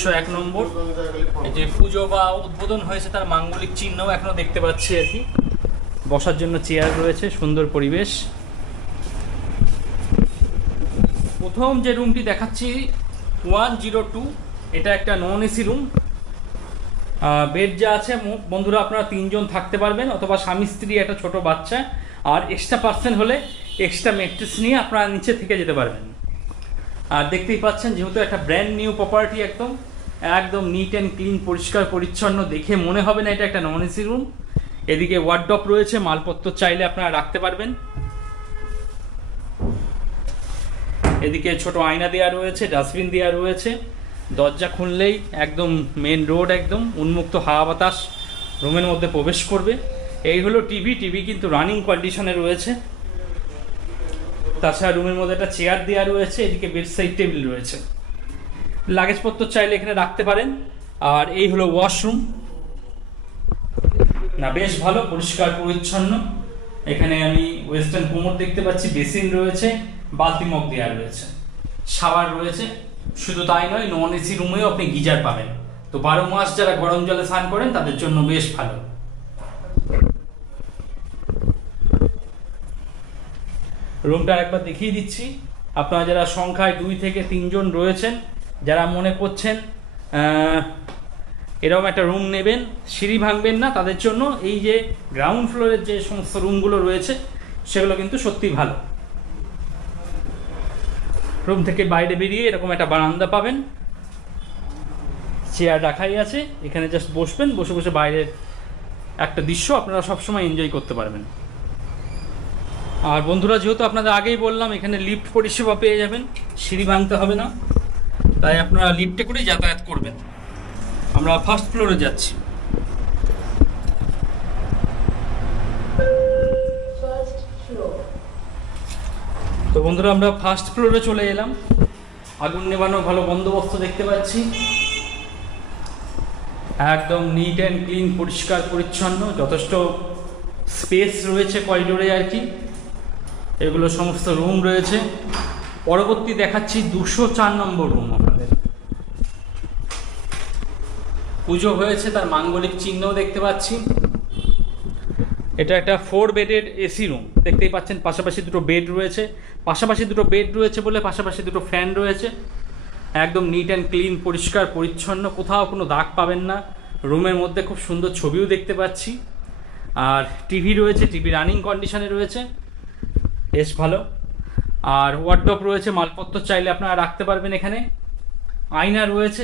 101 নম্বর। এই যে পুজো বা উদ্বোধন হয়েছে তার মাঙ্গলিক চিহ্ন এখনো দেখতে পাচ্ছি আর কি। বসার জন্য চেয়ার রয়েছে, সুন্দর পরিবেশ। প্রথম যে রুমটি দেখাচ্ছি 102, এটা একটা নন এসি রুম। বেড যা আছে বন্ধুরা আপনারা 3 জন থাকতে পারবেন, অথবা স্বামী স্ত্রী একটা ছোট বাচ্চা, আর এক্সট্রা পার্সন হলে এক্সট্রা ম্যাট্রেস নিয়ে আপনারা নিচে থেকে যেতে পারবেন। আর দেখতেই পাচ্ছেন যেহেতু একটা ব্র্যান্ড নিউ প্রপার্টি, একদম একদম নিট অ্যান্ড ক্লিন, পরিষ্কার পরিচ্ছন্ন, দেখে মনে হবে না এটা একটা নন এসি রুম। এদিকে ওয়ার্ডরোব রয়েছে, মালপত্র চাইলে আপনারা রাখতে পারবেন। এদিকে ছোট আয়না দেওয়া রয়েছে, ডাস্টবিন দেওয়া রয়েছে। দরজা খুললেই একদম মেন রোড, একদম উন্মুক্ত হাওয়া বাতাস রুমের মধ্যে প্রবেশ করবে। এই হলো টিভি কিন্তু রানিং কন্ডিশনে রয়েছে। তাছাড়া রুমের মধ্যে একটা চেয়ার দেওয়া রয়েছে, এদিকে বেড সাইড টেবিল রয়েছে, লাগেজপত্র চাইলে এখানে রাখতে পারেন। আর এই হলো ওয়াশরুম, না বেশ ভালো, পরিষ্কার পরিচ্ছন্ন। এখানে আমি ওয়েস্টার্ন কোমর দেখতে পাচ্ছি, বেসিন রয়েছে, বালতি মগ দেওয়া রয়েছে, শাওয়ার রয়েছে। শুধু তাই নয়, নন এসি রুমেও আপনি গিজার পাবেন। তো 12 মাস যারা গরম জলে স্নান করেন তাদের জন্য বেশ ভালো। রুমটা একবার দেখিয়ে দিচ্ছি। আপনারা যারা সংখ্যায় 2 থেকে 3 জন রয়েছেন, যারা মনে করছেন এরকম একটা রুম নেবেন, সিঁড়ি ভাঙবেন না, তাদের জন্য এই যে গ্রাউন্ড ফ্লোরের যে সমস্ত রুমগুলো রয়েছে সেগুলো কিন্তু সত্যি ভালো। রুম থেকে বাইরে বেরিয়ে এরকম একটা বারান্দা পাবেন, চেয়ার রাখাই আছে, এখানে জাস্ট বসবেন, বসে বসে বাইরের একটা দৃশ্য আপনারা সবসময় এনজয় করতে পারবেন। আর বন্ধুরা, যেহেতু আপনাদের আগেই বললাম এখানে লিফট পরিষেবা পেয়ে যাবেন, সিঁড়ি ভাঙতে হবে না, তাই আপনারা লিফটে করেই যাতায়াত করবেন। আমরা ফার্স্ট ফ্লোরে যাচ্ছি। তো বন্ধুরা, আমরা ফার্স্ট ফ্লোরে চলে এলাম। আগুন নেভানো ভালো বন্দোবস্ত দেখতে পাচ্ছি, একদম নিট অ্যান্ড ক্লিন, পরিষ্কার পরিচ্ছন্ন, যথেষ্ট স্পেস রয়েছে করিডোরে আর কি। এগুলো সমস্ত রুম রয়েছে। পরবর্তী দেখাচ্ছি 204 নম্বর রুম। আপনাদের পুজো হয়েছে তার মাঙ্গলিক চিহ্নও দেখতে পাচ্ছি। এটা একটা 4 বেডের এসি রুম দেখতেই পাচ্ছেন। পাশাপাশি দুটো বেড রয়েছে, বলে পাশাপাশি দুটো ফ্যান রয়েছে। একদম নিট অ্যান্ড ক্লিন, পরিষ্কার পরিচ্ছন্ন, কোথাও কোনো দাগ পাবেন না। রুমের মধ্যে খুব সুন্দর ছবিও দেখতে পাচ্ছি। আর টিভি রয়েছে, টিভি রানিং কন্ডিশনে রয়েছে, বেশ ভালো। আর ওয়ার্ডরোব রয়েছে, মালপত্র চাইলে আপনারা রাখতে পারবেন। এখানে আয়না রয়েছে।